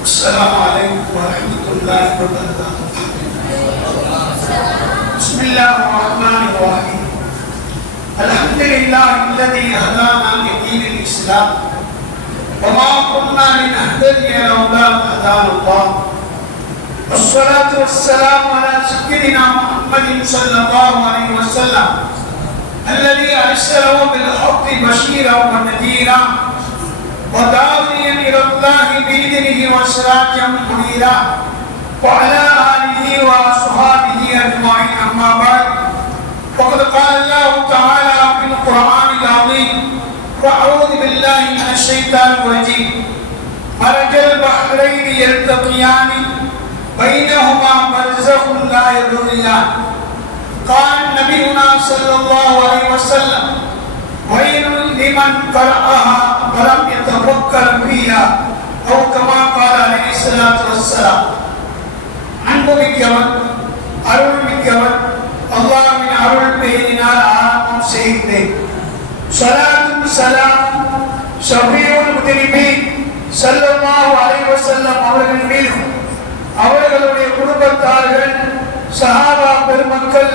السلام عليكم ورحمة الله وبركاته. بسم الله الرحمن الرحيم. الحمد لله الذي هدانا لدين الإسلام وما كنا لنهتدي لولا أن هدانا الله. والصلاة والسلام على سيدنا محمد صلى الله عليه وسلم الذي أرسله بالحق بشيرا ونذيرا وداعيا إلى الله بإذنه وسراجا منيرا وعلى آله وأصحابه أجمعين. أما بعد، فقد قال الله تعالى في القرآن العظيم: وأعوذ بالله من الشيطان الرجيم. مرج البحرين يلتقيان بينهما برزخ لا يبغيان. قال نبينا صلى الله عليه وسلم: ويل لمن قرأها ولم يتفكر فيها، أو كما قال عليه الصلاة والسلام. அன்புமிக்கவன் அருள்மிக்கவன் அல்லாஹ்வின் அருள் பெயரினால் ஆரம்பம் செய்கிறேன். ஸலாத்தும் ஸலாமும் ஷஃபீஉல் முத்னிபீன் ஸல்லல்லாஹு அலைஹி வஸல்லம் அவர்கள் மீதும் அவர்களுடைய குடும்பத்தார்கள் சஹாபா பெருமக்கள்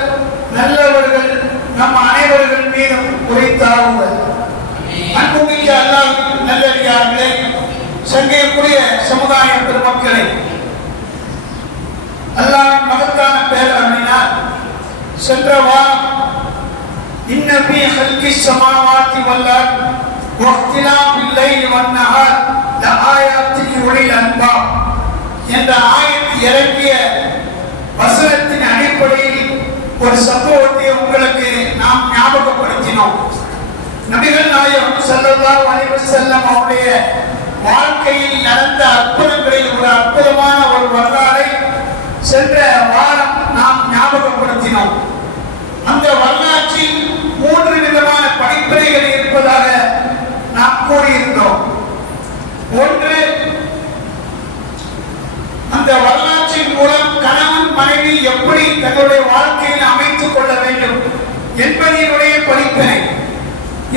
நல்லவர்கள் நம் அனைவர்கள் மீதும் உரைத்தார்கள். அன்புமிக்க அல்லாஹ்வின் நல்லடியார்களே, சங்கைக்குரிய சமுதாய பெருமக்களே, அல்லாஹ்வின் மகத்தான பேரருளினால் சென்ற வாரம் இன்ன ஃபீ ஹல்கிஸ் ஸமாவாத்தி வல் அர்த் வக்திலாஃபில் லைலி வன் நஹார் லஆயாத்தின் லிஉலில் அல்பாப் என்ற ஆயத்து இறங்கிய வசனத்தின் அடிப்படையில் ஒரு சம்பவத்தை உங்களுக்கு நாம் ஞாபகப்படுத்தினோம். நபிகள் நாயகம் ஸல்லல்லாஹு அலைஹி வஸல்லம் அவருடைய வாழ்க்கையில் நடந்த அற்புதங்களில் ஒரு அற்புதமான ஒரு வரலாறை சென்ற வாரம் நாம் ஞாபகப்படுத்தினோம். அந்த வரலாற்றில் 3 விதமான படிப்பினைகள் இருப்பதாக நாம் கூறியிருந்தோம். ஒன்று, அந்த வரலாற்றின் மூலம் கணவன் மனைவி எப்படி தங்களுடைய வாழ்க்கையில் அமைத்துக் கொள்ள வேண்டும் என்பதனுடைய படிப்பினை.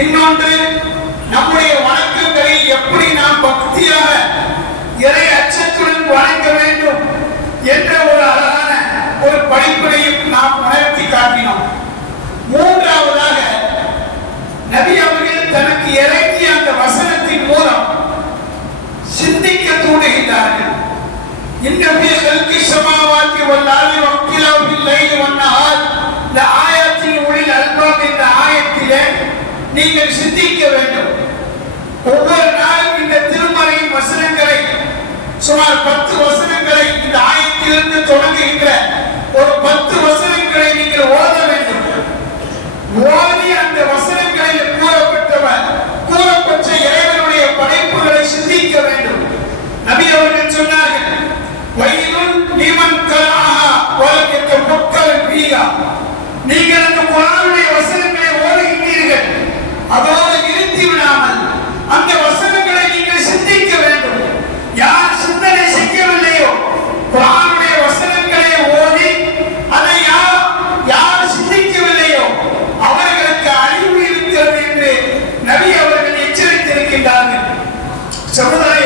இன்னொன்று, நம்முடைய வணக்கங்களை எப்படி நாம் பக்தியாக இறை அச்சத்துடன் வணங்க வேண்டும் என்ற ஒரு அழகான ஒரு படிப்பினையும் நாம் உணர்த்தி காட்டினோம். மூன்றாவதாக, நபி அவர்கள் தனக்கு இறங்கிய அந்த வசனத்தின் மூலம் சிந்திக்க தூண்டுகின்றார்கள். இன்ன ஃபீ ஹல்கிஸ் ஸமாவாத்தி வல் அர்தி வக்திலாஃபில் லைலி வன் நஹார் லஆயாத்தின் லிஉலில் அல்பாப் என்ற ஆயத்திலே நீங்கள் சிந்திக்க வேண்டும். ஒவ்வொரு நாளும் இந்த திருமறையின் வசனங்களை சுமார் 10 வசனங்களை இந்த ஆயத்திலிருந்து தொடங்குகின்ற ஒரு 10 வசனங்களை நீங்கள் ஓத வேண்டும். ஓதி அந்த வசனங்களில் கூறப்பட்ட இறைவனுடைய படைப்புகளை சிந்திக்க வேண்டும். நபி அவர்கள் சொன்னார்கள்: வயலுன் லிமன் கரஅஹா வலம் யதஃபக்கர் ஃபீஹா. நீங்கள் அந்த குர்ஆனுடைய வசனங்களை ஓதுகிறீர்கள், அதோடு நிறுத்தி விடாமல் அந்த வசனங்களை நீங்கள் சிந்திக்க வேண்டும். யார் சிந்தனை செய்யவில்லையோ, குர்ஆனுடைய வசனங்களை ஓதி அதை யார் சிந்திக்கவில்லையோ அவர்களுக்கு அழிவு இருக்கிறது என்று நபி அவர்கள் எச்சரித்திருக்கின்றார்கள். சமுதாய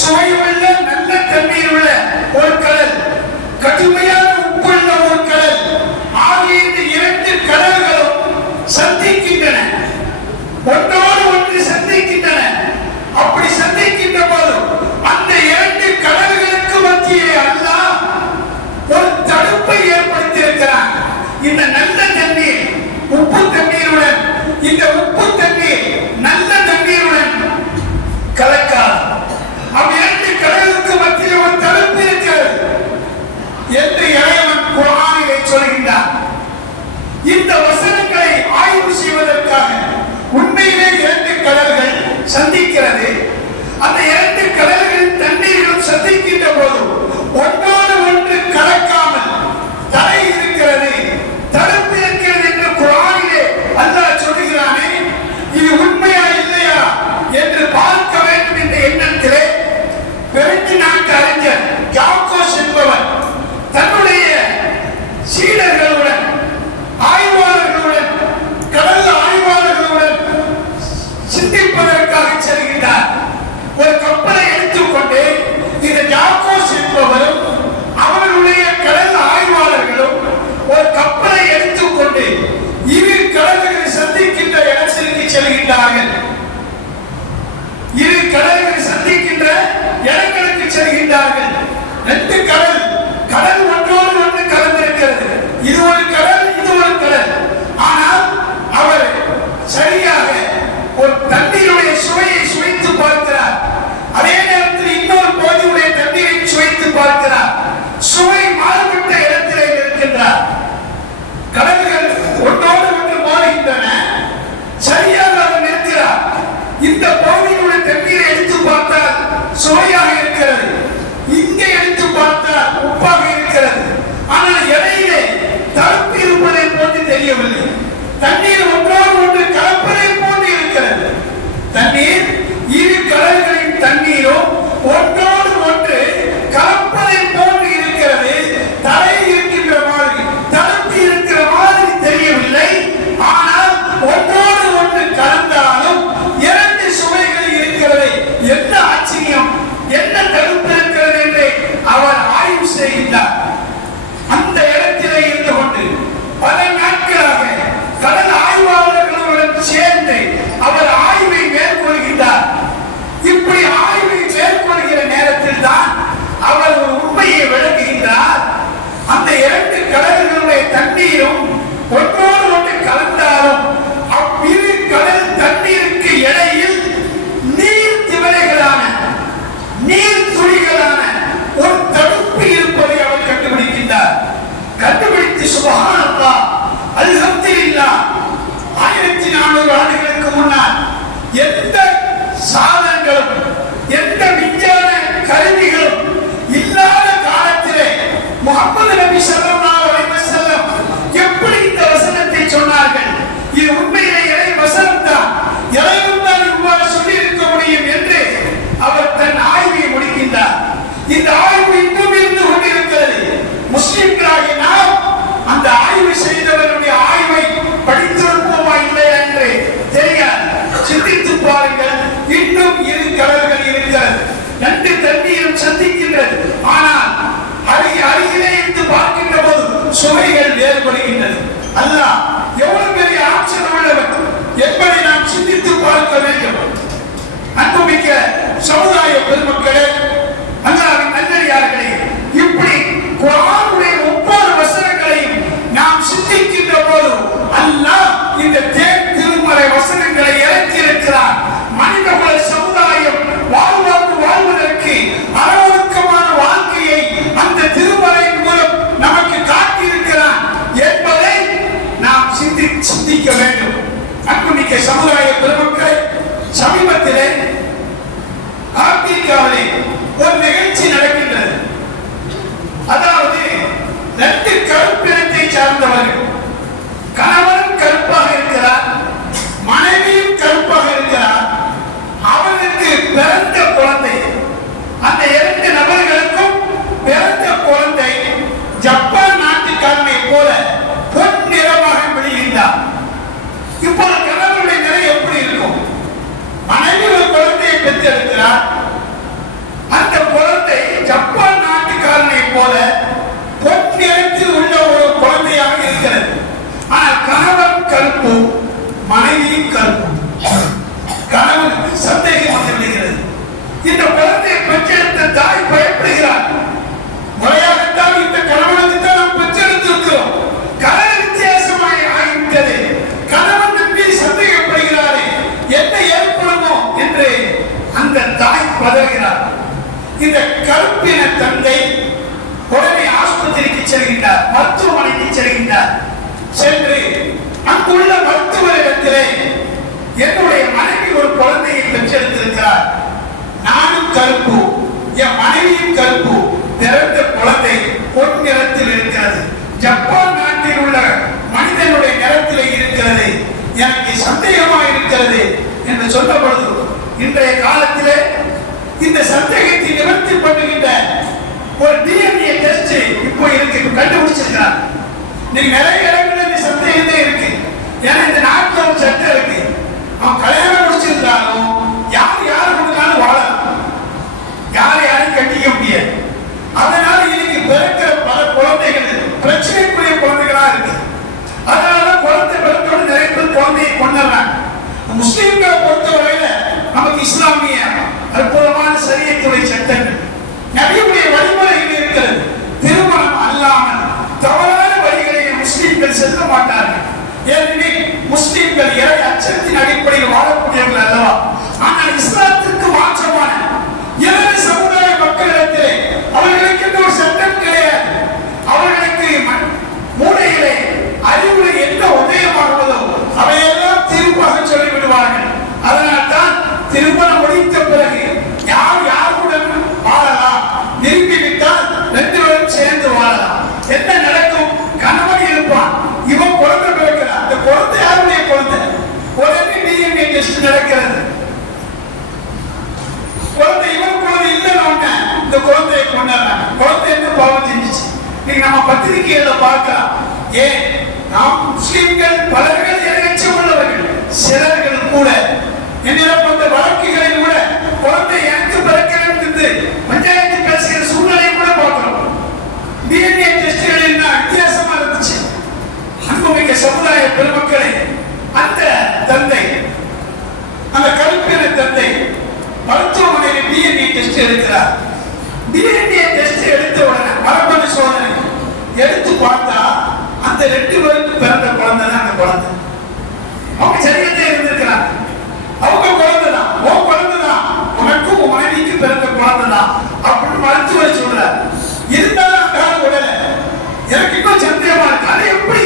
சுவையுள்ள நல்ல தண்ணீர் உள்ள ஒரு கடல், கடுமையான உப்புள்ள ஒரு கடல் ஆகிய இந்த இரண்டு கடல்களும் சந்திக்கின்றன, ஒன்றோடு ஒன்று சந்திக்கின்றன. அப்படி சந்திக்கின்ற போது அந்த இரண்டு கடல்களுக்கு மத்தியே அல்லாஹ் ஒரு தடுப்பை ஏற்படுத்தியிருக்கிறான். இந்த நல்ல தண்ணீர் உப்பு தண்ணீருடன், இந்த உப்பு தண்ணீர் நல்ல தண்ணீருடன் கலக்காது. அவ்விரண்டு கடலுக்கு மத்தியில் ஒரு தடுப்பு இருக்கிறது என்று இறைவன் குர்ஆனிலே சொல்கின்றான். இந்த வசனங்களை ஆய்வு செய்வதற்காக உண்மையிலே இரண்டு கடல்கள் சந்திக்கிறது. அந்த இரண்டு கடல்களின் தண்ணீர்களும் சந்திக்கின்ற போது ஒன்றோடு ஒன்று கலக்காமல் தடை இருக்கிறது, தடுப்பு இருக்கிறது என்று குர்ஆனிலே அல்லாஹ் சொல்கிறானே, இது உண்மையா இல்லையா என்று பார்க்க வேண்டும் என்ற எண்ணத்திலே பிரெஞ்சு நாட்டு அறிஞர் ஜாக்கோஸ் என்பவர் தன்னுடைய சீடர்களுடன், ஆய்வாளர்களுடன், கடல் ஆய்வாளர்களுடன் சிந்திப்பதற்காக செல்கின்றார். ஒரு கப்பலை எடுத்துக்கொண்டு இந்த ஜாக்கோஸ் என்பவரும் அவர்களுடைய கடல் ஆய்வாளர்களும் ஒரு கப்பலை எடுத்துக்கொண்டு இரு கடல்களை சந்திக்கின்ற இடத்திற்கு செல்கின்றார்கள். இரு கடல்களை சந்திக்கின்ற இடங்களுக்கு செல்கின்றார்கள். ரெண்டு கடல், கடல் ஒன்றோடு ஒன்று கலந்திருக்கிறது. இது ஒரு கடல், இது ஒரு கடல். ஆனால் அவர் சரியாக ஒரு தண்ணீருடைய சுவையை சுவைத்து பார்க்கிறார். அதே நேரத்தில் இன்னொரு பகுதியுடைய தண்ணீரை சுவைத்து பார்க்கிறார். சுவை மாறுபட்ட இடத்திலே இருக்கின்றார். கடல்கள் ஒன்றோடு ஒன்று மாறுகின்றன. சரியாக அவர் நிற்கிறார். இந்த பகுதியினுடைய தண்ணீரை எடுத்து பார்த்தால் சுவையாக இருக்கிறது, இங்கே எடுத்து பார்த்தால் உப்பாக இருக்கிறது. ஆனால் இடையிலே தடுப்பு இருப்பதை போன்று தெரியவில்லை. தண்ணீர் ஒன்றோடு ஒன்று கலப்பதை போன்று இருக்கிறது. தண்ணீர் இரு கடல்களின் தண்ணீரும் ஒன்றோடு ஒன்று கலப்பதை போன்று இருக்கிறது. தடை இருக்கின்ற மாதிரி, தடுப்பு இருக்கிற மாதிரி தெரியவில்லை. ஆனால் ஒன்றோடு ஒன்று கலந்தாலும் இரண்டு சுவைகள் இருக்கிறது. என்ன ஆச்சரியம், என்ன தடுப்பு இருக்கிறது என்று அவர் ஆய்வு செய்கின்றார். அந்த இடத்திலே இருந்து கொண்டு பல நாட்களாக கடல் ஆய்வாளர்களுடன் சேர்ந்து அவர் ஆய்வை மேற்கொள்கின்றார். இப்படி ஆய்வை மேற்கொள்கிற நேரத்தில் தான் அவர் ஒரு உண்மையை விளக்குகின்றார். அந்த இரண்டு கடல்களுடைய தண்ணீரும் ஒன்றோடு ஒன்று கலந்தாலும் அவ்விரு கடல் தண்ணீருக்கு இடையில் நீர் திவலைகளான, நீர் துளிகளான ஒரு தடுப்பு இருப்பதை அவர் கண்டுபிடிக்கின்றார். கண்டுபிடித்து சுப்ஹானல்லாஹ், அல்ஹம்துலில்லாஹ், 1400 ஆண்டுகளுக்கு முன்னால் எந்த சாதனங்களும் எந்த விஞ்ஞான கருவிகளும் இல்லாத காலத்திலே முஹம்மது நபி ஸல்லல்லாஹு அலைஹி வஸல்லம் எப்படி இந்த வசனத்தை சொன்னார்கள்? இது உண்மையிலே இறை வசனம் தான், இறைவன் தான் இவ்வாறு சொல்லி இருக்க முடியும் என்று அவர் தன் ஆய்வை முடிக்கின்றார். இந்த ஆய்வு இன்னும் இருந்து கொண்டிருக்கிறது. முஸ்லிம்களாகிய நாம் அந்த ஆய்வு செய்தவருடைய ஆய்வை படித்திருப்போமா இல்லையா என்று தெரியாது. சிந்தித்து பாருங்கள். இன்னும் இரு கடல்கள் இருக்கிறது, ரெண்டு தண்ணீரும் சந்திக்கின்றது. ஆனால் அருகிலே இருந்து பார்க்கின்ற போது சுவைகள் வேறுபடுகின்றது. அல்லாஹ் எவ்வளவு பெரிய ஆற்றல் உள்ளவர் என்பதை நாம் சிந்தித்து பார்க்க வேண்டும். அன்புமிக்க சமுதாய பெருமக்களே, அல்லாஹ்வின் நல்லடியார்களே, இப்படி குர்ஆனுடைய ஒவ்வொரு வசனங்களையும் நாம் சிந்திக்கின்ற போது அல்லாஹ் இந்த திருமறை வசனங்களை இறக்கி இருக்கிறார். மனிதகுல சமுதாயம் வாழ்வதற்கு அறவொழுக்கமான வாழ்க்கையை அந்த திருமறையின் மூலம் நமக்கு காட்டியிருக்கிறார் என்பதை நாம் சிந்திக்க வேண்டும். அன்புமிக்க சமுதாய பெருமக்களை, சமீபத்திலே ஆப்பிரிக்காவிலே ஒரு நிகழ்ச்சி நடக்கின்றது. அதாவது ரெண்டு கருப்பினத்தை சார்ந்தவர்கள், கணவன் கருப்பாக இருக்கிறார், மனைவியும் கருப்பாக இருக்கிறார். அவருக்கு பிறந்த குழந்தை, அந்த இரண்டு நபர்களுக்கும் பிறந்த குழந்தை ஜப்பான் நாட்டுக்காரனை போல பொன் நிறமாக விழுகின்றார். இப்போது கணவனுடைய நிலை எப்படி இருக்கும்? மனைவி ஒரு குழந்தையை பெற்றெடுக்கிறார். பதறுகிறார். இந்த கருப்பின தந்தை உடனே ஆஸ்பத்திரிக்கு செல்கின்றார், மருத்துவமனைக்கு செல்கின்றார். சென்று அங்குள்ள மருத்துவரிடத்திலே என்னுடைய மனைவி ஒரு குழந்தையை பெற்றெடுத்திருக்கிறார், நானும் கருப்பு, என் மனைவியும் கருப்பு, பிறந்த குழந்தை பொன் நிறத்தில் இருக்கிறது, ஜப்பான் நாட்டில் உள்ள மனிதனுடைய நிறத்திலே இருக்கிறது, எனக்கு சந்தேகமாக இருக்கிறது என்று சொன்ன பொழுது இன்றைய காலத்திலே இந்த சந்தேகத்தை நிவர்த்தி பண்ணுகின்ற ஒரு டிஎன்ஏ டெஸ்ட் இப்போ இருக்கு, கண்டுபிடிச்சிருக்கிறார். நீங்க நிறைய இடங்களில் இந்த சந்தேகமே இருக்கு. ஏன்னா இந்த நாட்டில் ஒரு சட்டம் இருக்கு, அவன் கல்யாணம் முடிச்சிருந்தாலும் யார் யார் கொடுத்தாலும் வாழலாம், யாரையும் கட்டிக்க முடியாது. அதனால இன்னைக்கு பிறக்கிற பல குழந்தைகள் பிரச்சனைக்குரிய குழந்தைகளா இருக்கு. அதனாலதான் குழந்தை பிறத்தோடு நிறைய பேர் குழந்தையை கொண்டாடுறாங்க. முஸ்லிம்களை பொறுத்தவரையில நமக்கு இஸ்லாமிய அற்புதமான சரியத்துடைய சட்டங்கள், நபியுடைய வழிமுறைகள் இருக்கிறது. திருமணம் அல்லாமல் தவறான வழிகளை முஸ்லிம்கள் செல்ல மாட்டார்கள். ஏனெனில் முஸ்லிம்கள் இறை அச்சத்தின் அடிப்படையில் வாழக்கூடியவர்கள் அல்லவா. ஆனால் இஸ்லாத்திற்கு மாற்றமான ஏழு சமுதாய மக்களிடத்திலே அவர்களுக்கு எந்த ஒரு சட்டம் கிடையாது. அவர்களுக்கு மூளையிலே அறிவுரை என்ன உதயமாகுவதோ அவையெல்லாம் தீர்ப்பாக சொல்லிவிடுவார்கள். அதனால்தான் திருமணம் முடித்த பிறகு யார் யாருடன் வாழலாம், விரும்பிவிட்டால் ரெண்டு பேரும் சேர்ந்து வாழலாம். என்ன நடக்கும்? கணவன் இருப்பான், இவன் குழந்தை பிறக்கிறான், அந்த குழந்தை யாருடைய குழந்தை? உடனே டிஎன்ஏ டெஸ்ட் நடக்கிறது. குழந்தை இவன் குழந்தை இல்லைன்னு இந்த குழந்தையை கொண்டாடுறாங்க. குழந்தை என்ன பாவம் செஞ்சிச்சு? நீங்க நம்ம பத்திரிகையில பார்க்கலாம். ஏன் நாம் முஸ்லிம்கள் பலர்கள் இறையச்சம் உள்ளவர்கள், சிலர்கள் கூட என்னிடம் வந்த வழக்குகளில் கூட குழந்தை எனக்கு பிறக்கிறது என்று பஞ்சாயத்து பேசுகிற சூழ்நிலையை கூட பார்க்கிறோம். டிஎன்ஏ டெஸ்ட்களில் வித்தியாசமா இருந்துச்சு. அன்புமிக்க சமுதாய பெருமக்களை, அந்த தந்தை, அந்த கருப்பின தந்தை மருத்துவமனையில் டிஎன்ஏ டெஸ்ட் எடுக்கிறார். டிஎன்ஏ டெஸ்ட் எடுத்த உடனே மரபணு சோதனை எடுத்து பார்த்தா அந்த ரெண்டு பேருக்கு பிறந்த குழந்தை தான் அந்த குழந்தை. அவங்க சரியத்தை இருந்திருக்கிறாங்க, அவங்க குழந்தை தான், உன் குழந்தை தான், உனக்கும் மனைவிக்கு பிறந்த குழந்தை தான் அப்படின்னு மருத்துவர் சொல்றார். இருந்தாலும் அந்த உடல எனக்கு இன்னும் சந்தேகமா இருக்கு. அது எப்படி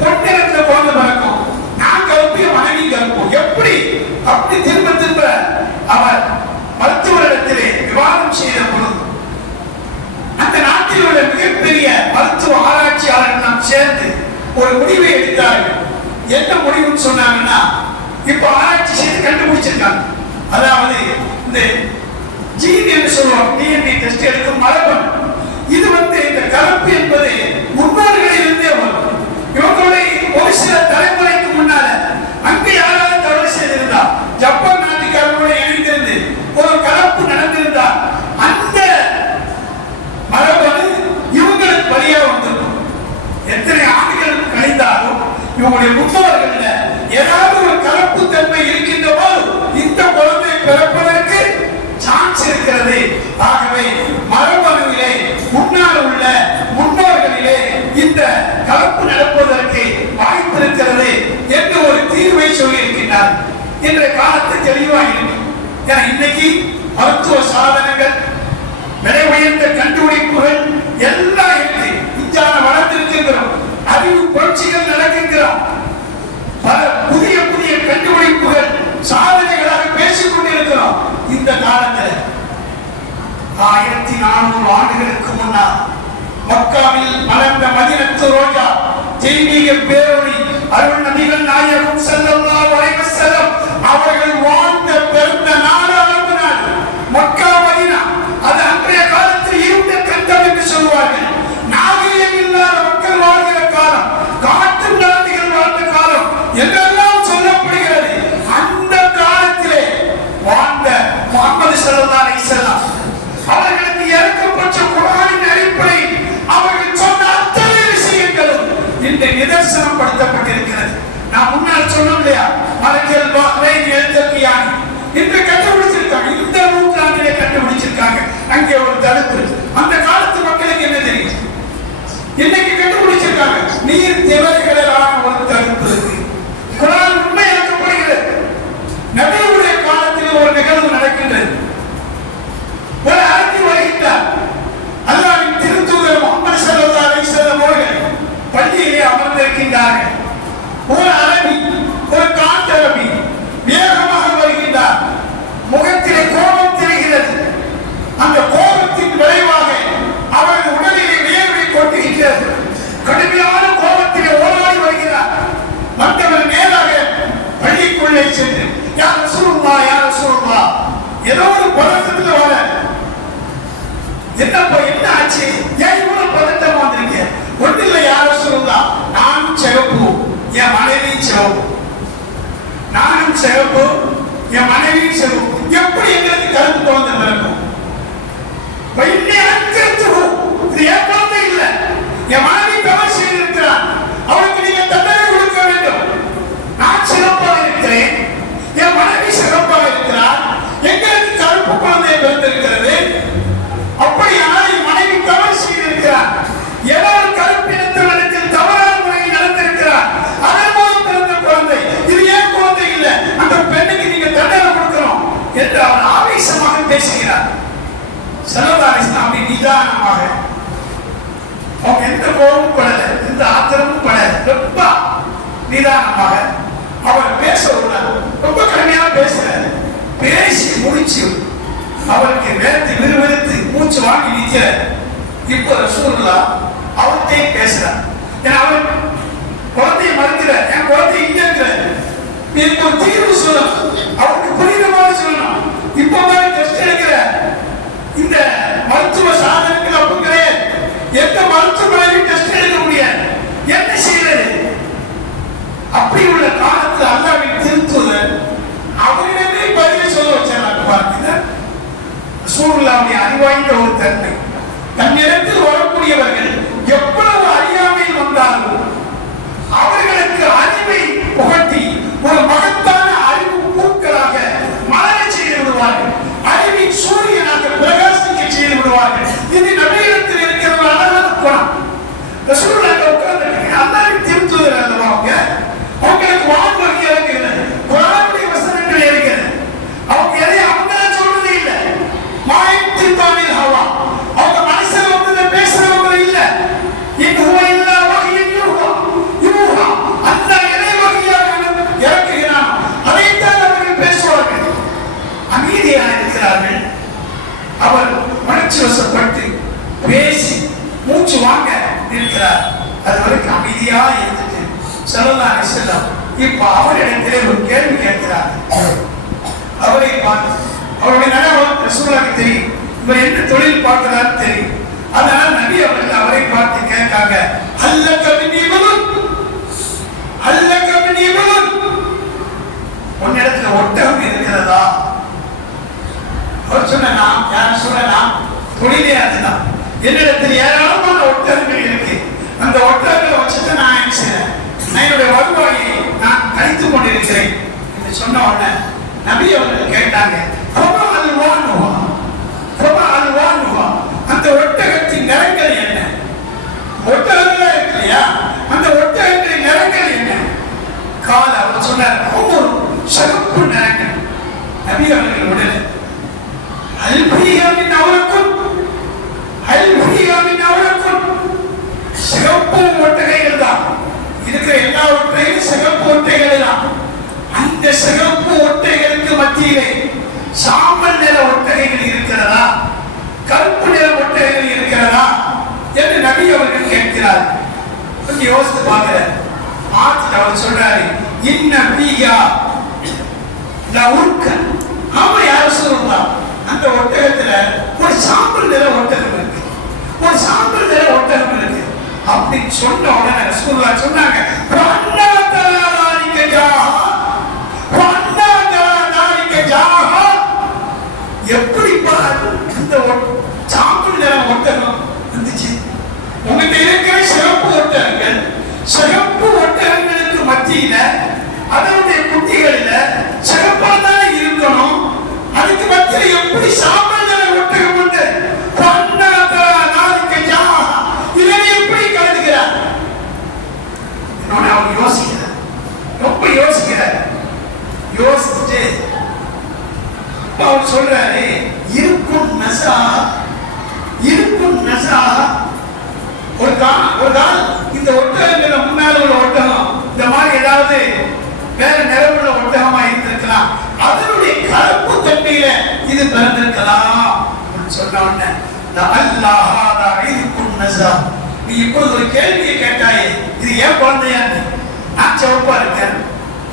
பொன்னிறத்துல குழந்தை பிறக்கும்? நான் கருப்பிய மனைவி கருப்போம் எப்படி? அப்படி திரும்ப திரும்ப அவர் மருத்துவரிடத்திலே விவாதம் செய்த பொழுது அந்த நாட்டில் உள்ள மிகப்பெரிய மருத்துவ ஆராய்ச்சியாளர்கள் நாம் சேர்ந்து ஒரு முடிவை எடுத்தார்கள். என்ன முடிவுன்னு சொன்னாங்கன்னா, இப்ப ஆராய்ச்சி செய்து கண்டுபிடிச்சிருக்காங்க. அதாவது இந்த ஜீன் என்று சொல்லுவோம், டிஎன்ஏ டெஸ்ட் எடுக்கும் மரபணு, இது இந்த கலப்பு என்பது முன்னோர்களில் இருந்தே வரும். இவங்களுடைய ஒரு சில தலைமுறைக்கு முன்னால அங்கு யாராவது தவறு செய்திருந்தா, ஜப்பான் நாட்டுக்காரர்களோட இணைந்திருந்து ஒரு கலப்பு நடந்திருந்தால் அந்த மரபணு இவங்களுக்கு வழியா வந்திருக்கும். எத்தனை ஆண்டுகள் கழிந்தாலும் இவங்களுடைய முன்னோர்கள் ஏதாவது ஒரு கலப்பு தன்மை இருக்கின்ற போது இந்த குழந்தை பிறப்பதற்கு சான்ஸ் இருக்கிறது. ஆகவே மரபணுவிலே முன்னால் உள்ள முன்னோர்களிலே இந்த கலப்பு நடப்பதற்கு வாய்ப்பு இருக்கிறது என்று ஒரு தீர்வை சொல்லி இருக்கின்றார். இன்றைய காலத்து தெளிவாக இருக்கு. ஏன்னா இன்னைக்கு மருத்துவ சாதனங்கள், விலை உயர்ந்த கண்டுபிடிப்புகள் எல்லாம் இருக்கு. விஞ்ஞான வளர்ந்திருக்கிறோம், அறிவு புரட்சிகள் நடக்கின்றோம், பல புதிய புதிய கண்டுபிடிப்புகள் சாதனைகளாக பேசிக் கொண்டிருக்கிறோம். இந்த காலத்தில் 1400 ஆண்டுகளுக்கு முன்னால் மக்காவில் மலர்ந்த மதீனத்து ரோஜா தெய்வீக பேரொளி அருள் நபிகள் நாயகம் ஸல்லல்லாஹு அலைஹி வஸல்லம் அவர்கள் வாழ்ந்த பிறந்த நாடு அரபு நாடு மக்கா மதீனா. அது அன்றைய காலத்தில் இருந்த கண்டம் என்று சொல்வார்கள். நாகரிகம் இல்லாத மக்கள் வாழ்கிற காலம், காட்டு நாடுகள் வாழ்ந்த காலம் என்றெல்லாம் சொல்லப்படுகிறது. அந்த காலத்திலே வாழ்ந்த முஹம்மது ஸல்லல்லாஹு அலைஹி வஸல்லம் அவர்களுக்கு இறக்கப்பட்ட குர்ஆனின் அடிப்படையில் அவர்கள் சொன்ன அத்தனை விஷயங்களும் இன்று நிதர்சனப்படுத்தப்பட்டிருக்கிறது. நான் முன்னால் சொன்னோம் இல்லையா, மலக்கல் பஹ்ரைன் எல்தகியான் இன்று கண்டுபிடிச்சிருக்காங்க. இந்த நூற்றாண்டிலே கண்டுபிடிச்சிருக்காங்க. அங்கே ஒரு தடுப்பு. அந்த காலத்து மக்களுக்கு என்ன தெரியும்? இன்னைக்கு கண்டுபிடிச்சிருக்காங்க. நீர் திவலைகளான ஒரு தடுப்பு இருக்கு. குர்ஆன் உண்மையாக்கப்படுகிறது. நபியுடைய காலத்தில் ஒரு நிகழ்வு நடக்கின்றது. பதட்டத்துல வர என்னப்பா என்ன ஆச்சு? ஏன் இவ்வளவு பதட்டமா வந்திருக்க? ஒண்ணு இல்ல, யாரும் சொல்லுதா, நானும் சிவப்பு, என் மனைவியும் சிவப்பு. நானும் சிவப்பு, என் மனைவியும் சிவப்பு. எப்படி எங்களுக்கு கருத்து குழந்தை பிறக்கும்? இது என் குழந்தை இல்ல, என் மனைவி தவறு செய்திருக்கிறார், அவளுக்கு நீங்க தண்டனை கொடுக்க வேண்டும். நான் சிறப்பாக இருக்கிறேன், என் மனைவி சிறப்பாக இருக்கிறார், எங்களுக்கு கருப்பு குழந்தை பிறந்திருக்கிறது. அப்படியானால் என் மனைவி தவறு செய்திருக்கிறார், ஏதாவது கருப்பினத்தினிடத்தில் தவறான முறையில் நடந்திருக்கிறார், அதன் மூலம் பிறந்த குழந்தை, இது ஏன் குழந்தை இல்ல, அந்த பெண்ணுக்கு நீங்க தண்டனை கொடுக்கிறோம் என்று அவர் ஆவேசமாக பேசுகிறார். ஸல்லல்லாஹு அலைஹி வஸல்லம் அப்படி நிதானமாக, அவங்க எந்த கோபமும் படல, எந்த ஆத்திரமும் படல, ரொம்ப நிதானமாக அவர் பேச விடுறார். ரொம்ப கடுமையாக பேசுறாரு. பேசி முடிச்சு அவருக்கு வேர்த்து விறுவிறுத்து மூச்சு வாங்கி நிற்கிறார். இப்போ ரசூலுல்லாஹ் அவர்கிட்ட பேசுறார். ஏன்னா அவர் குழந்தையை மறுக்கிறார், என் குழந்தை இங்க இருக்கிறார், எனக்கு ஒரு தீர்வு சொல்லணும், அவருக்கு புரிதமாக சொல்லணும். இப்போ டெஸ்ட் எடுக்கிற இந்த மருத்துவ சாதனங்கள் அப்படிங்கிற எந்த மருத்துவமனையும் டெஸ்ட் எடுக்க முடியாது, என்ன செய்யறது? அப்படி உள்ள காலத்தில் அல்லாஹ்வின் திருத்தூதர் அவரிடமே பதிலை சொல்ல வச்சாங்க. பாருங்க, ரசூலுல்லாஹ்வுடைய அறிவாய்ந்த ஒரு தன்மை. தன்னிடத்தில் வரக்கூடியவர்கள் எவ்வளவு அறியாமையில் வந்தாலும் அவர்களுக்கு அறிவை புகட்டி ஒரு மகத்தான அறிவு பூக்களாக மலர செய்து விடுவார்கள், அறிவின் சூரியனாக பிரகாசிக்க செய்து விடுவார்கள். இது நபியிடத்தில் இருக்கிற அழகான குணம். ரசூலுல்லாஹ் உட்கார்ந்திருக்காங்க, அல்லாஹ்வின் திருத்தூதர் அல்லவா அவங்க, அவங்களுக்கு வான்வழி இருக்கிறது, குர்ஆனுடைய வசனங்கள் இருக்கிறது. அவங்க எதையும் அவங்க சொல்றது இல்லை, மாயத்தின் ஹவா, அவங்க மனசுல வந்து பேசுறவங்க இல்ல. இன்னும் இல்லா வஹியன் யூஹா, அல்லாஹ் எதை வஹியாக இறக்குகிறான் அதைத்தான் அவர்கள் பேசுவார்கள். அமைதியாக இருக்கிறார்கள். அவர் உணர்ச்சி வசப்பட்டு பேசி மூச்சு வாங்க இருக்கிறார். அது வரைக்கும் அமைதியா இருந்துட்டு ஸல்லல்லாஹு அலைஹி வஸல்லம் இப்ப அவரிடத்திலே ஒரு கேள்வி கேட்கிறார். அவரை பார்த்து, அவருடைய நனவு ரசூலுல்லாஹ்வுக்கு தெரியும், இவர் என்ன தொழில் பார்க்கிறார் தெரியும். அதனால நபி அவர்கள் அவரை பார்த்து கேட்காங்க, அல்லக மின் இப்னுன், அல்லக மின் இப்னுன், உன்னிடத்துல ஒட்டகம் இருக்கிறதா? அவர் சொன்னா, யாரும் சொல்லலாம், தொழிலே அதுதான், என்னிடத்தில் ஏராளமான ஒட்டகங்கள் இருக்கு, அந்த ஒட்டகங்களை வச்சுட்டு நான் என்ன செய்யறேன், என்னுடைய வருவாயை நான் கழித்துக் கொண்டிருக்கிறேன் என்று சொன்ன உடனே நபி அவர்கள் கேட்டாங்க, அந்த ஒட்டகத்தின் நிறங்கள் என்ன? ஒட்டகங்களா இருக்கு இல்லையா, அந்த ஒட்டகங்களின் நிறங்கள் என்ன? கால அவர் சொன்னார், ஒவ்வொரு சிறப்பு நிறங்கள். நபி அவர்கள் உடனே அல்பியாவின் அவருக்கும் சிறப்பு ஒட்டகைகள் தான் இருக்கிற, எல்லா ஒட்டகைகளும் சிறப்பு ஒட்டகைகள் தான். அந்த சிறப்பு ஒட்டகைகளுக்கு மத்தியிலே சாம்பல் நிற ஒட்டகைகள் இருக்கிறதா, கருப்பு நிற ஒட்டகைகள் இருக்கிறதா என்று நபி அவர்கள் கேட்கிறார். கொஞ்சம் யோசித்து பார்க்கிறார். பார்த்துட்டு அவர் சொல்றாரு, இன்ன பீயா லவுர்கன், ஆமா யாரும் சொல்லலாம், அந்த ஒட்டகத்துல ஒரு சாம்பல் நிற ஒட்டகம் இருக்கு, ஒரு சாம்பல் நிற ஒட்டகம் இருக்கு அப்படின்னு சொன்ன உடனே ரசூலுல்லாஹ் சொன்னாங்க, எப்படி இந்த சாம்பல் நிற ஒட்டகம் வந்துச்சு? உங்ககிட்ட இருக்கிற சிறப்பு ஒட்டகங்கள், சிறப்பு ஒட்டகங்களுக்கு மத்தியில அதனுடைய குட்டிகளில சிறப்பாக தானே இருக்கணும், அதுக்கு மத்தியில் எப்படி சாம்பல் நிற ஒட்டகம் உண்டு? இதை எப்படி கலந்துகிறார்? அவர் யோசிக்கிறார், ரொம்ப யோசிக்கிறார். யோசிச்சுட்டு அவர் சொல்றாரு, இருக்கும் நசா, இருக்கும் நசா. ஒரு கால் இந்த ஒட்டகங்கள முன்னால உள்ள ஒட்டகம் இந்த மாதிரி ஏதாவது வேற நிறமுள்ள ஒட்டகமா இருந்திருக்கலாம், அதனுடைய கலப்பு தன்மையில இது பிறந்திருக்கலாம் சொன்ன உடனே நீ இப்பொழுது ஒரு கேள்வியை கேட்டாயே, இது ஏன் குழந்தையா? நான் சிவப்பா இருக்கேன்,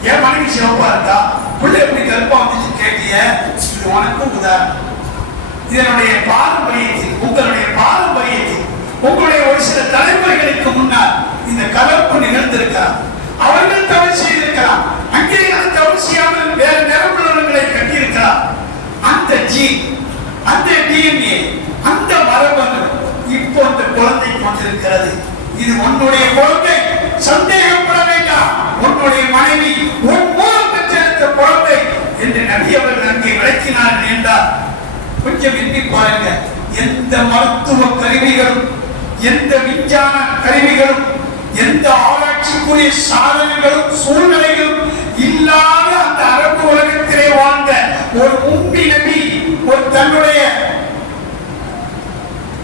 என் மனைவி சிவப்பா இருக்கா, பிள்ளை எப்படி கருப்பா வந்துச்சு கேட்டிய, இது உனக்கும் உதாரணம். இதனுடைய பாரம்பரியத்தில், உங்களுடைய பாரம்பரியத்தில், உங்களுடைய ஒரு சில தலைமுறைகளுக்கு முன்னால் இந்த கலப்பு நிகழ்ந்திருக்கலாம். அவர்கள் தவறு செய்திருக்கலாம். அங்கே தவறு செய்யாமல் வேற நிரம்புகளை கட்டியிருக்கலாம். அந்த ஜீன், அந்த டிஎன்ஏ, அந்த மரபணு இப்போ அந்த குழந்தை கொண்டிருக்கிறது. இது உன்னுடைய குழந்தை, சந்தேகப்பட வேண்டாம். உன்னுடைய மனைவி உன் மூலம் பெற்றெடுத்த குழந்தை என்று நபி அவர்கள் அங்கே விளக்கினார்கள் என்றால் கொஞ்சம் எண்ணி பாருங்க. எந்த மருத்துவ கருவிகளும், எந்த விஞ்ஞான கருவிகளும், எந்த ஆராய்ச்சிக்குரிய சாதனைகளும் சூழ்நிலைகளும் இல்லாத அந்த அரபு உலகத்திலே வாழ்ந்த ஒரு உம்மி நபி, ஒரு தன்னுடைய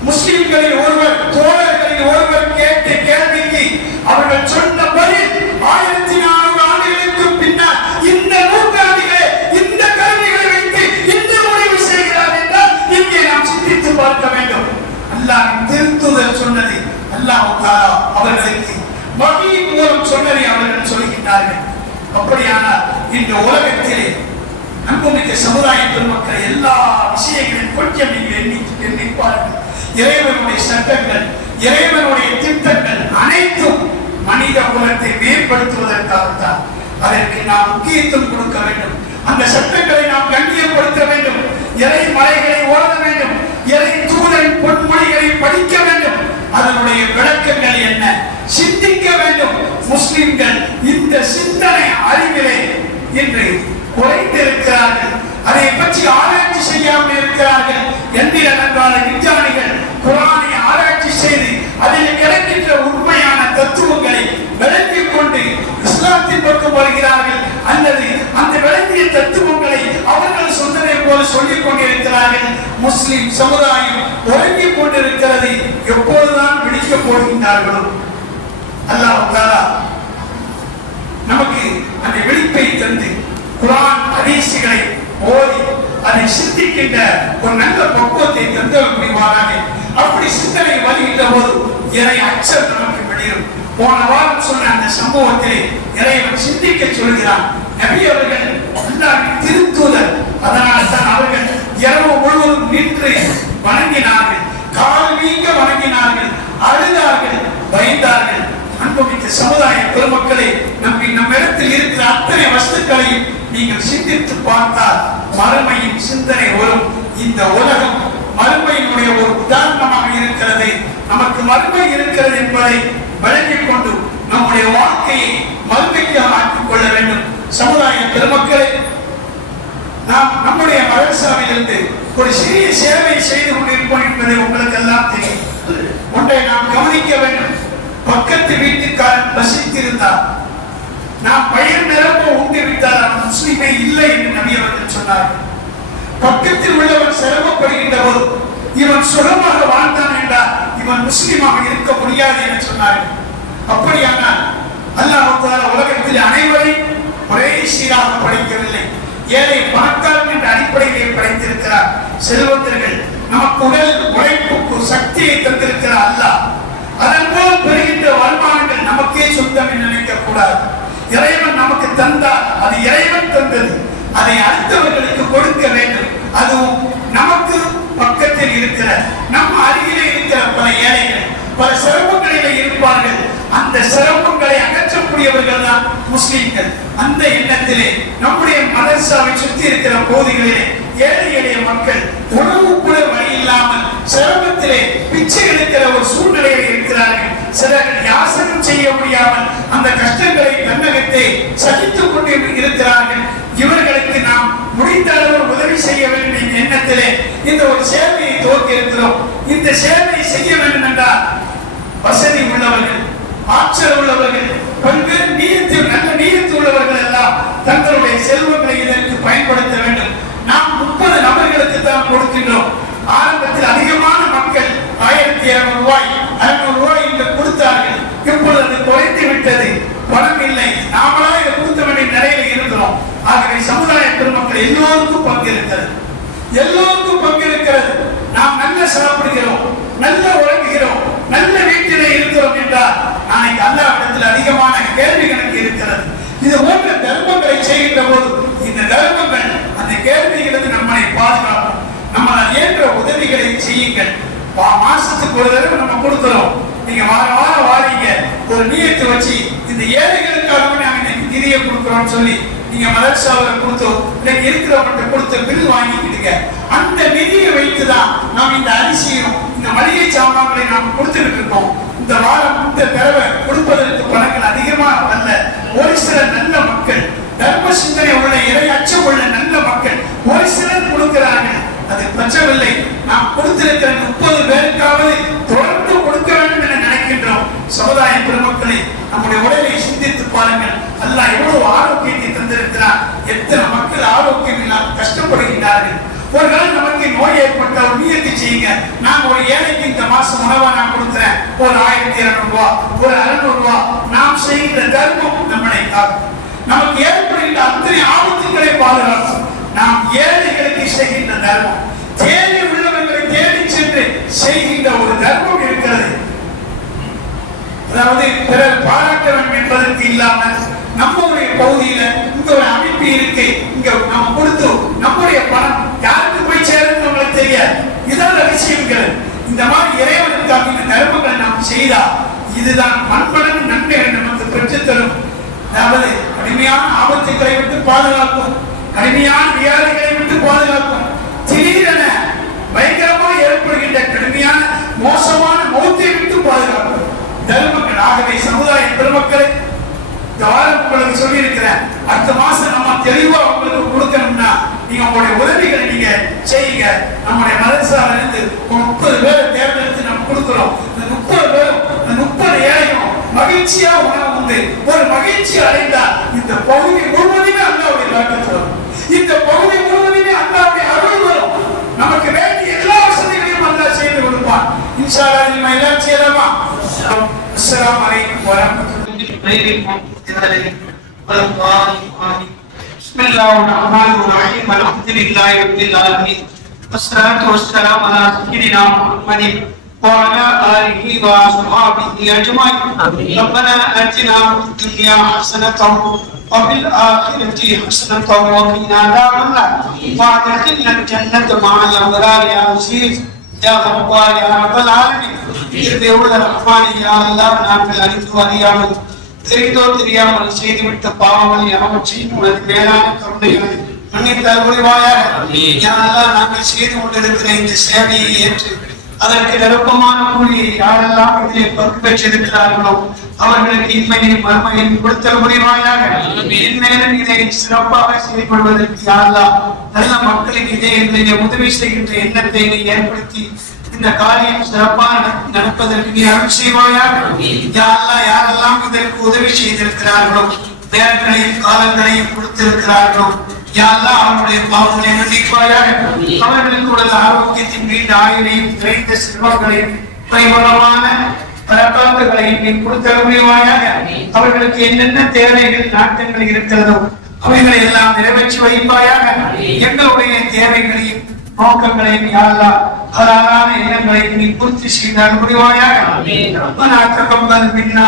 முஸ்லிம்களில் ஒருவர், தோழர்களில் ஒருவர் கேட்ட கேள்விக்கு அவர்கள் சொன்ன பதில் 1400 ஆண்டுகளுக்கு பின்னால் இந்த நூற்றாண்டிலே இந்த கருவிகளை வைத்து இந்த முடிவு செய்கிறார் என்றால் இங்கே நாம் சிந்தித்து பார்க்க வேண்டும். அல்லாஹ்வின் திருத்தூதர் சொன்னது, அல்லாஹ் அவர்களுக்கு வகை மூலம் சொன்னதை அவர்கள் சொல்கின்றார்கள். அப்படியானால் இந்த உலகத்திலே அன்புமிக்க சமுதாய பெருமக்கள் எல்லா விஷயங்களையும் கொஞ்சம் நீங்கள் எண்ணி பாருங்கள். இறைவனுடைய சட்டங்கள், இறைவனுடைய திட்டங்கள் அனைத்தும் மனித குலத்தை மேம்படுத்துவதற்காகத்தான். அதற்கு நாம் முக்கியத்துவம் கொடுக்க வேண்டும். அந்த சட்டங்களை நாம் கண்ணியப்படுத்த வேண்டும். இறை மலைகளை ஓத வேண்டும். இறை தூதரின் பொன்மொழிகளை படிக்க வேண்டும். அதனுடைய விளக்கங்கள் என்ன சிந்திக்க வேண்டும். முஸ்லிம்கள் இந்த சிந்தனை அறிவிலே இன்று குறைந்திருக்கிறார்கள். அதை பற்றி ஆராய்ச்சி செய்யாமல் இருக்கிறார்கள். எந்திர நன்றான விஞ்ஞானிகள் குர்ஆனை ஆராய்ச்சி செய்து அதில் கிடைக்கின்ற உண்மையான தத்துவங்களை விளங்கிக் கொண்டு இஸ்லாத்தின் பக்கம் வருகிறார்கள், அல்லது அந்த விளங்கிய தத்துவங்களை அவர்கள் சொன்னதை போல சொல்லிக் கொண்டிருக்கிறார்கள். முஸ்லிம் சமுதாயம் உறங்கிக் கொண்டிருக்கிறது. எப்போதுதான் விழிக்கப் போகின்றார்களோ அல்லாஹ் தஆலா நமக்கு அந்த விழிப்பை தந்து குர்ஆன் ஹதீஸ்களை ஓதி அதை சிந்திக்கின்ற ஒரு நல்ல பக்குவத்தை தந்தல் புரிவாராக. அப்படி சிந்தனை வருகின்ற போது இறை அச்சம் நமக்கு வெளியிடும். போன வாரம் சொன்ன அந்த சம்பவத்திலே இறைவன் சிந்திக்க சொல்கிறான். நபி அவர்கள் அல்லாஹ்வின் திருத்தூதர். அதனால் தான் அவர்கள் இரவு முழுவதும் நின்று வணங்கினார்கள், கால் வீங்க வணங்கினார்கள், அழுதார்கள், பயந்தார்கள். அன்புமிக்க சமுதாய பெருமக்களே, நம்மிடத்தில் இருக்கிற அத்தனை வஸ்துக்களையும் நீங்கள் சிந்தித்து பார்த்தால் மறுமையின் சிந்தனை வரும். இந்த உலகம் மறுமையினுடைய ஒரு உதாரணமாக இருக்கிறது. நமக்கு மறுமை இருக்கிறது என்பதை விளங்கிக் கொண்டு நம்முடைய வாழ்க்கையை மறுமைக்கு ஆக்கிக் கொள்ள வேண்டும். சமுதாய பெருமக்களே, நாம் நம்முடைய மதரசாவிலிருந்து ஒரு சிறிய சேவை செய்து கொண்டிருப்போம் என்பதை உங்களுக்கு எல்லாம் தெரியும். ஒன்றை நாம் கவனிக்க வேண்டும். பக்கத்து வீட்டுக்காரன் வசித்திருந்தார், நாம் பயிர் நிரம்ப உண்டு விட்டால் அவன் முஸ்லிமே இல்லை என்று நபி அவர்கள் சொன்னார்கள். பக்கத்தில் உள்ளவன் சிரமப்படுகின்ற போது இவன் சுகமாக வாழ்ந்தான் என்றால் இவன் முஸ்லிமாக இருக்க முடியாது என்று சொன்னார்கள். அப்படியானால் அல்லாஹ் தஆலா உலகத்தில் அனைவரையும் ஒரே சீராக படைக்கவில்லை. ஏழை பணக்காரன் என்ற அடிப்படையிலே படைத்திருக்கிறார். செல்வந்தர்கள் நமக்கு உடல் உழைப்புக்கு சக்தியை தந்திருக்கிறார் அல்லாஹ். அதன் மூலம் பெறுகின்ற வருமானங்கள் நமக்கே சொந்தம் என்று நினைக்க கூடாது. இறைவன் நமக்கு தந்தார், அது இறைவன் தந்தது. அதை அடுத்தவர்களுக்கு கொடுக்க வேண்டும். அதுவும் நமக்கு பக்கத்தில் இருக்கிற, நம் அருகிலே இருக்கிற பல ஏழைகள் பல சிரமங்களிலே இருப்பார்கள். அந்த சிரமங்களை அகற்றக்கூடியவர்கள் தான் முஸ்லிம்கள். அந்த எண்ணத்திலே நம்முடைய மதரசாவை சுற்றி இருக்கிற பகுதிகளிலே ஏழை எளிய மக்கள் உணவு கூட வழி இல்லாமல் சிரமத்திலே பிச்சை எடுக்கிற ஒரு சூழ்நிலையில் இருக்கிறார்கள். சிலர்கள் யாசகம் செய்ய முடியாமல் அந்த கஷ்டங்களை தன்னகத்தை சகித்துக் கொண்டு இருக்கிறார்கள். இவர்களுக்கு நாம் முடிந்த அளவு உதவி செய்ய வேண்டும் என்ற எண்ணத்திலே இந்த ஒரு சேவையை துவக்கி இருக்கிறோம். இந்த சேவையை செய்ய வேண்டும் என்றால் வசதி உள்ளவர்கள், ஆற்றல் உள்ளவர்கள், பல்வேறு நீயத்தில் நல்ல நீயத்தில் உள்ளவர்கள் எல்லாம் தங்களுடைய செல்வங்களை இதற்கு பயன்படுத்த வேண்டும். நாம் 30 நபர்களுக்கு தான் கொடுக்கின்றோம். ஆரம்பத்தில் அதிகமான மக்கள் 1200 ரூபாய் 600 ரூபாய் என்று கொடுத்தார்கள். இப்பொழுது அது குறைந்து விட்டது. பணம் இல்லை, நாமளா இதை கொடுக்க வேண்டிய நிலையில இருக்கிறோம். ஆகவே சமுதாய பெருமக்கள் எல்லோருக்கும் பங்கு இருக்கிறது, எல்லோருக்கும் பங்கு இருக்கிறது. நாம் நல்ல சாப்பிடுகிறோம், நல்ல உறங்குகிறோம், நல்ல வீட்டிலே இருக்கிறோம் என்றால் நாளைக்கு அல்லாஹ்விடத்தில் அதிகமான கேள்வி கணக்கு இருக்கிறது. இது போன்ற தர்மங்களை செய்கின்ற போது இந்த தர்மங்கள் அந்த கேள்விகளுக்கு நம்மை பாதுகாக்கும். நம்மளால் ஏற்ற உதவிகளை செய்யுங்கள். மாசத்துக்கு ஒரு தடவை நம்ம கொடுக்கிறோம். நீங்க வாரம் வாரீங்க, ஒரு நியத்து வச்சு இந்த ஏழைகளுக்காக நாங்க நிதியை கொடுக்கிறோம்னு சொல்லி நீங்க மதரசாவில் கொடுத்து இன்னைக்கு இருக்கிறவங்க கொடுத்து பில் வாங்கிக்கிடுங்க. அந்த நிதியை வைத்துதான் நாம் இந்த அரிசியும் இந்த மளிகை சாமான்களை நாம் கொடுத்துக்கிட்டு இருக்கோம். இந்த வாரம் இந்த தடவை கொடுப்பதற்கு பணங்கள் அதிகமாக அல்ல. ஒரு சில நல்ல மக்கள், தர்ம சிந்தனை உள்ள, இறை அச்சம் உள்ள நல்ல மக்கள் ஒரு சிலர் கொடுக்கிறார்கள். அது பற்றவில்லை. நாம் கொடுத்திருக்கிற 30 பேருக்காவது தொடர்ந்து கொடுக்க வேண்டும் என நினைக்கின்றோம். சமுதாய பெருமக்களை நம்முடைய உடலை சிந்தித்து பாருங்கள். அல்லாஹ் எவ்வளவு ஆரோக்கியத்தை தந்திருக்கிறார். எத்தனை மக்கள் ஆரோக்கியம் இல்லாமல் கஷ்டப்படுகின்றார்கள். ஒரு நாள் நமக்கு நோய் ஏற்பட்ட ஒரு நியத்தை செய்யுங்க. நான் ஒரு ஏழைக்கு இந்த மாசம் உணவா நான் கொடுக்கிறேன், ஒரு 1200 ரூபாய், ஒரு 600 ரூபாய். நாம் செய்கின்ற தர்மம் நம்மளை காக்கும். நமக்கு ஏற்படுகின்ற அத்தனை ஆபத்துக்களை பாதுகாக்கும். நாம் ஏழைகளுக்கு செய்கின்ற தர்மம், தேவை உள்ளவர்களை தேடி சென்று செய்கின்ற ஒரு தர்மம் இருக்கிறது. அதாவது பிறர் பாராட்ட வேண்டும் என்பதற்கு இல்லாமல் நம்முடைய பகுதியில இந்த ஒரு அமைப்பு இருக்கு, இங்க நம்ம கொடுத்து நம்முடைய பணம் யாருக்கு போய் சேருன்னு நம்மளுக்கு தெரியாது. இதெல்லாம் விஷயங்கள். இந்த மாதிரி இறைவனுக்காக இந்த தர்மங்களை நாம் செய்தா இதுதான் பண்படங்கு நன்மைகளை நமக்கு பெற்றுத்தரும். அதாவது கடுமையான ஆபத்துக்களை விட்டு பாதுகாக்கும், கடுமையான வியாதிகளை விட்டு பாதுகாக்கும், திடீரென பயங்கரமாக ஏற்படுகின்ற கடுமையான மோசமான மௌத்தை விட்டு பாதுகாக்கும் தர்மங்கள். ஆகவே சமுதாய பெருமக்களை இந்த வாரம் உங்களுக்கு சொல்லி இருக்கிறேன். அடுத்த மாசம் நம்ம தெளிவா உங்களுக்கு கொடுக்கணும்னா நீங்க உங்களுடைய உதவிகளை நீங்க செய்யுங்க. நம்முடைய மதரசால இருந்து 30 பேரை தேர்ந்தெடுத்து நம்ம கொடுக்கிறோம். இந்த 30 பேரும் 30 ஏழையும் மகிழ்ச்சியா உணவு உண்டு. ஒரு மகிழ்ச்சி அடைந்தா இந்த பகுதி முழுவதுமே அல்லாவுடைய பரக்கத்து வரும். இந்த பகுதி முழுவதுமே அல்லாவுடைய அருள் வரும். நமக்கு வேண்டிய எல்லா வசதிகளையும் அல்லாஹ் செய்து கொடுப்பான். இன்ஷா அல்லாஹ் நம்ம எல்லாம் செய்யலாமா? அஸ்ஸலாமு அலைக்கும் வரஹ்மத்துல்லாஹி بسم الله الرحمن الرحيم الحمد لله رب العالمين والصلاة والسلام على سيدنا محمد وعلى آله وصحبه أجمعين. ربنا آتنا في الدنيا حسنة وفي الآخرة حسنة وقنا عذاب النار وأدخلنا الجنة مع الأبرار يا عزيز يا غفار يا رب العالمين. الرحمن يا الله நாங்கள் அறிந்து அறியாமல் தெரிந்தோ தெரியாமல் செய்துவிட்ட பாவங்களை அவற்றின் உனது மேலான கருணைகளை மன்னித்தார் புரிவாயாக. யாரெல்லாம் நாங்கள் செய்து கொண்டிருக்கிற இந்த சேவையை ஏற்று அதற்கு நிரப்பமான கூலியை யாரெல்லாம் இதிலே பங்கு பெற்றிருக்கிறார்களோ அவர்களுக்கு இன்மையின் மறுமையின் கொடுத்தல் புரிவாயாக. இன்மையிலும் இதை சிறப்பாக செயல்படுவதற்கு யாரெல்லாம் நல்ல மக்களின் இதயங்களிலே உதவி செய்கின்ற எண்ணத்தை ஏற்படுத்தி இந்த காரியம் சிறப்பாக நடப்பதற்கு நீ அருள் செய்வாயாக. யாரெல்லாம் இதற்கு உதவி செய்திருக்கிறார்களோ, நேரங்களையும் காலங்களையும் கொடுத்திருக்கிறார்களோ, யாரெல்லாம் அவருடைய பாவங்களை மன்னிப்பாயாக. அவர்களுக்கு உள்ள ஆரோக்கியத்தின் நீண்ட ஆயுளையும் நிறைந்த செல்வங்களையும் பரிபூர்ணமான பரப்பாக்குகளையும் நீ கொடுத்தருமையாயாக. அவர்களுக்கு என்னென்ன தேவைகள் நாட்டங்கள் இருக்கிறதோ அவைகளை எல்லாம் நிறைவேற்றி வைப்பாயாக. எங்களுடைய தேவைகளையும் நோக்கங்களையும் யாரெல்லாம் ஹலாலான எண்ணங்களை நீ பூர்த்தி செய்தால் புரிவாயாக. ரப்பனா தகப்பல் மின்னா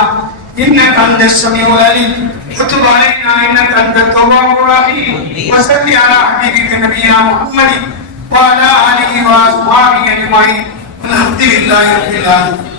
இன்னக அன்தஸ் ஸமீஉல் அலீம் வதுப் அலைனா இன்னக அன்தத் தவ்வாபுர் ரஹீம் வஸல்லி அலா ஹபீபிக நபியினா முஹம்மதின் வ அலா ஆலிஹி வ அஸ்ஹாபிஹி அஜ்மஈன். அல்ஹம்துலில்லாஹி ரப்பில் ஆலமீன்.